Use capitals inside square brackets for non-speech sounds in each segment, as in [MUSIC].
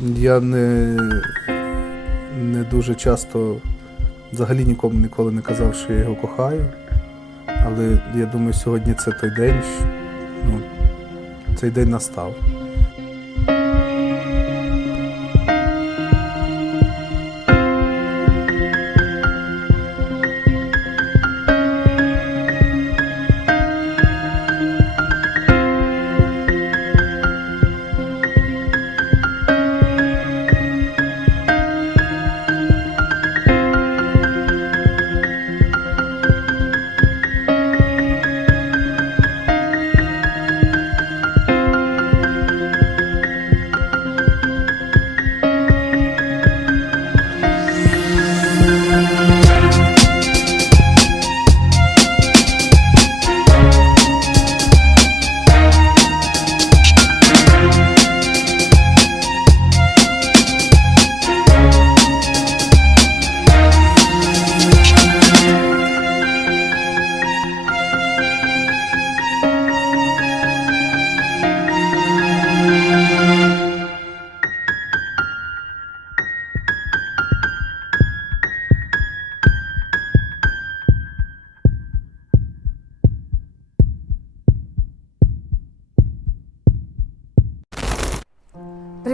Я не, не дуже часто взагалі нікому ніколи не казав, що я його кохаю. Але я думаю, сьогодні це той день, ну, цей день настав.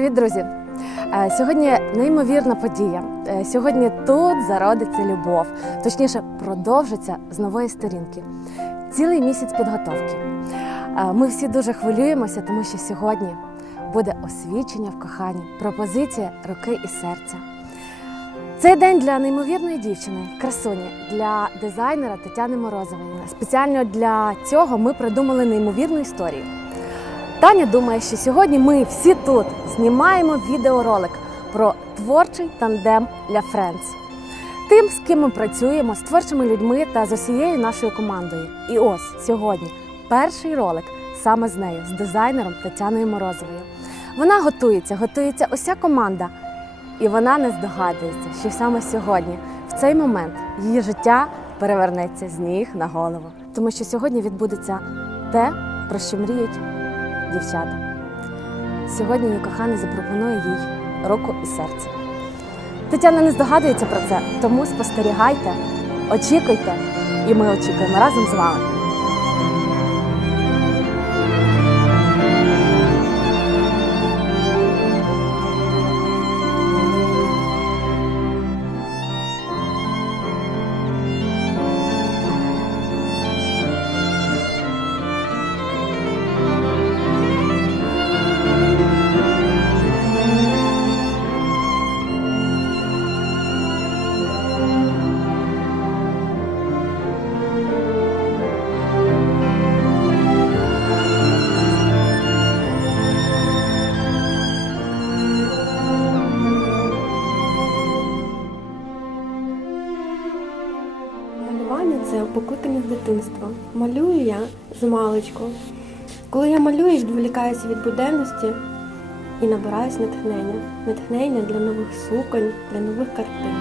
Привіт, друзі! Е, Сьогодні неймовірна подія. Е, Сьогодні тут зародиться любов, точніше, продовжиться з нової сторінки. Цілий місяць підготовки. Е, Ми всі дуже хвилюємося, тому що сьогодні буде освічення в коханні, пропозиція руки і серця. Цей день для неймовірної дівчини, красуні, для дизайнера Тетяни Морозової. Спеціально для цього ми придумали неймовірну історію. Таня думає, що сьогодні ми всі тут знімаємо відеоролик про творчий тандем для Friends. Тим, з ким ми працюємо, з творчими людьми та з усією нашою командою. І ось сьогодні перший ролик саме з нею, з дизайнером Тетяною Морозовою. Вона готується, готується уся команда, і вона не здогадується, що саме сьогодні, в цей момент, її життя перевернеться з ніг на голову. Тому що сьогодні відбудеться те, про що мріють дівчата. Сьогодні її коханий запропонує їй руку і серце. Тетяна не здогадується про це, тому спостерігайте, очікуйте, і ми очікуємо разом з вами. Маличку. Коли я малюю, відволікаюся від буденності і набираюсь натхнення. Натхнення для нових суконь, для нових картин.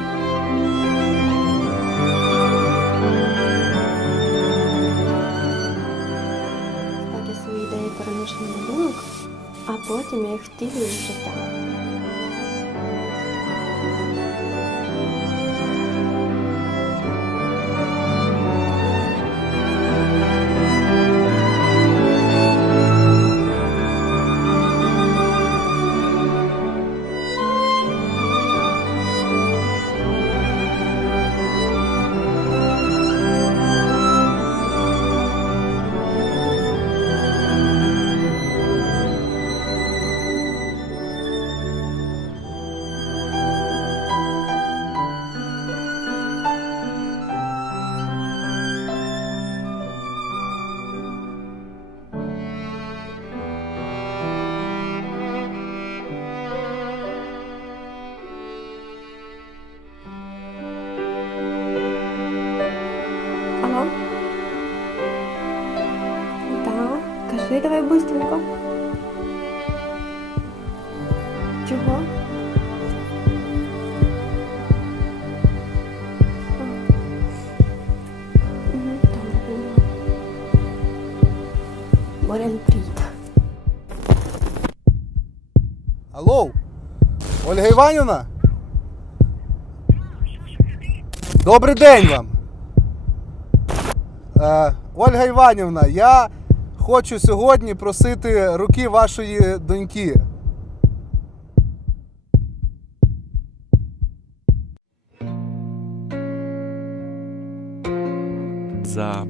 Так я свої ідеї переношу на малюнок, а потім я їх втілюю в життя. Кажи давай быстренько. Чого? Борян, привіт. Алло, Ольга Іванівна? Добрий день вам. Е, Ольга Іванівна, я хочу сьогодні просити руки вашої доньки. За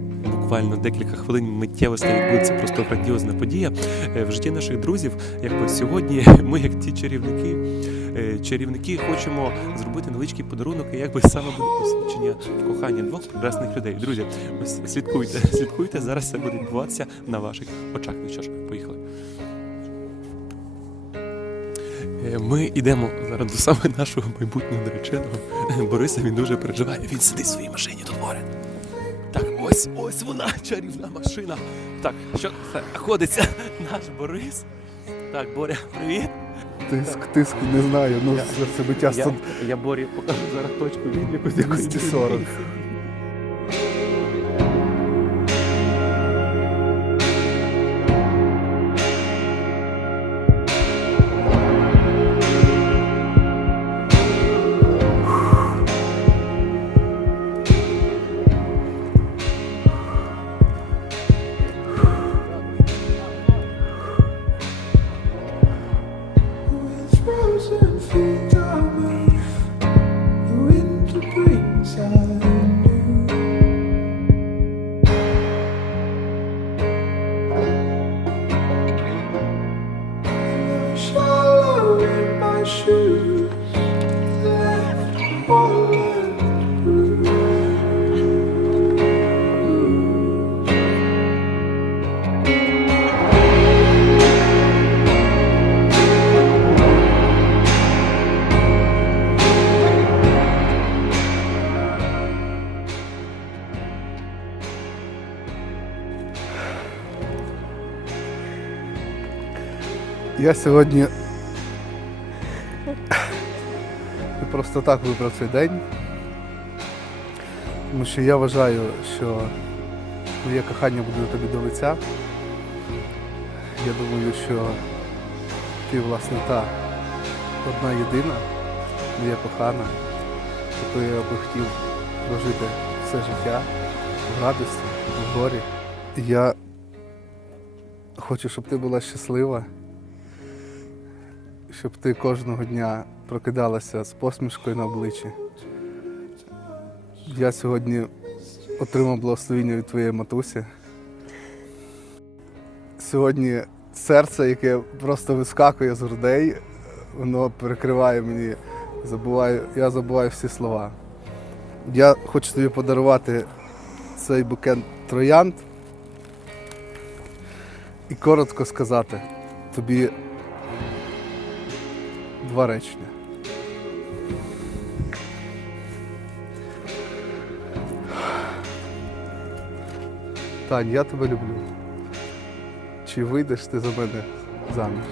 буквально декілька хвилин миттєвостей відбудеться просто грандіозна подія Е, в житті наших друзів. Якби сьогодні [LAUGHS] ми, як ті чарівники, е, чарівники, хочемо зробити невеличкий подарунок, і якби саме буде посвідчення кохання двох прекрасних людей. Друзі, ось слідкуйте, [LAUGHS] слідкуйте. Зараз це буде відбуватися на ваших очах. Ну що ж, поїхали. Е, Ми йдемо зараз до саме нашого майбутнього нареченого Бориса. Він дуже переживає. Він сидить в своїй машині тут поряд. Так, ось ось вона, чарівна машина. Так, що це ходиться наш Борис. Так, Боря, привіт. Тиск, тиск, не знаю, ну серцебиття Я, 100. я Борі покажу зараз точку відліку, з якої 240. Я сьогодні не [LAUGHS] просто так вибрав цей день. Тому що я вважаю, що моє кохання буде тобі до лиця. Я думаю, що ти, власне, та одна єдина, моя кохана, якою я би хотів прожити все життя в радості, в горі. Я хочу, щоб ти була щаслива щоб ти кожного дня прокидалася з посмішкою на обличчі. Я сьогодні отримав благословіння від твоєї матусі. Сьогодні серце, яке просто вискакує з грудей, воно перекриває мені, забуваю, я забуваю всі слова. Я хочу тобі подарувати цей букет троянд і коротко сказати тобі два речення. Тань, я тебе люблю. Чи вийдеш ти за мене заміж?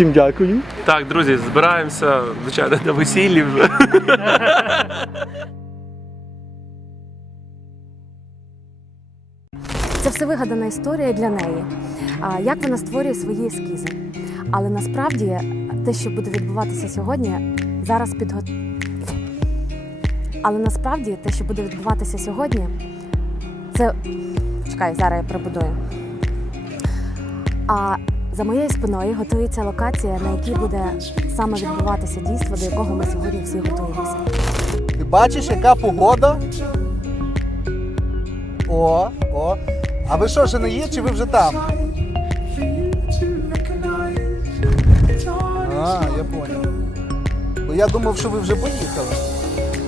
Всім дякую. Так, друзі, збираємося, звичайно, на весіллі вже. Це все вигадана історія для неї. Як вона створює свої ескізи. Але насправді те, що буде відбуватися сьогодні, зараз підго... Але насправді те, що буде відбуватися сьогодні, це. Чекай, зараз я прибудую. А За моєю спиною готується локація, на якій буде саме відбуватися дійство, до якого ми сьогодні всі готуємося. Ти бачиш, яка погода? О, о. А ви що, вже не є, чи ви вже там? А, я понял. Бо я думав, що ви вже поїхали.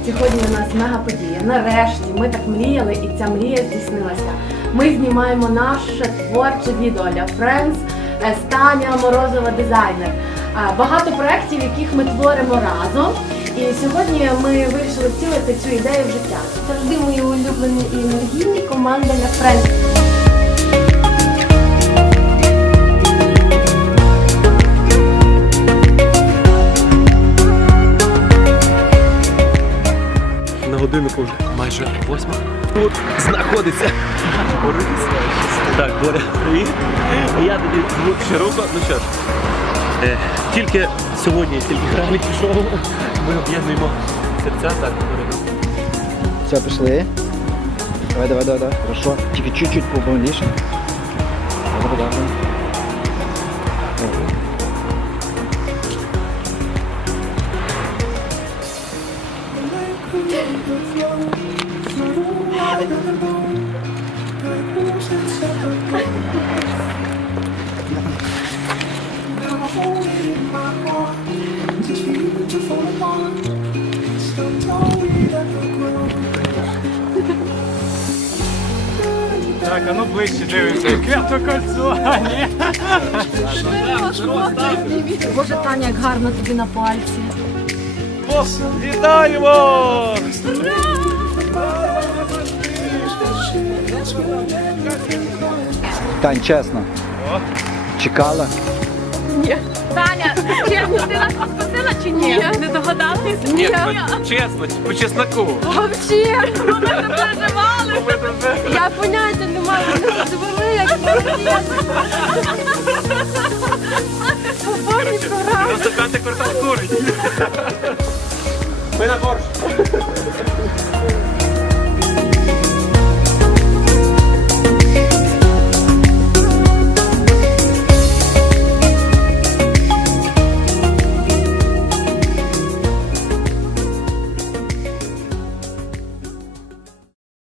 Сьогодні у нас мега подія. Нарешті ми так мріяли, і ця мрія здійснилася. Ми знімаємо наше творче відео для Friends е, Станя Морозова дизайнер. Е, Багато проєктів, яких ми творимо разом. І сьогодні ми вирішили втілити цю ідею в життя. Завжди мої улюблені і енергійні команда на Friends. На годиннику вже майже восьма. Тут знаходиться Так, Боря, привіт. Я тобі звук Широко. Ну що ж, е, тільки сьогодні, тільки гральний пішов. Ми об'єднуємо серця. Так, Боря. Все, пішли. Давай, давай, давай, давай. Хорошо. Тільки чуть-чуть повільніше. Добре, добре. Добре. Так, а ну ближче дивимося. Квято кольцо, а ні. Боже, Таня, як гарно тобі на пальці. Вітаємо! Тань, чесно. Чекала? Таня, чесно, ти нас розпустила чи ні? Не догадалась? Ні, чесно, по чесноку. Взагалі, ми не [LAUGHS] переживали. Я поняття не маю, вони звели, як молодець. Просто п'ятий квартал.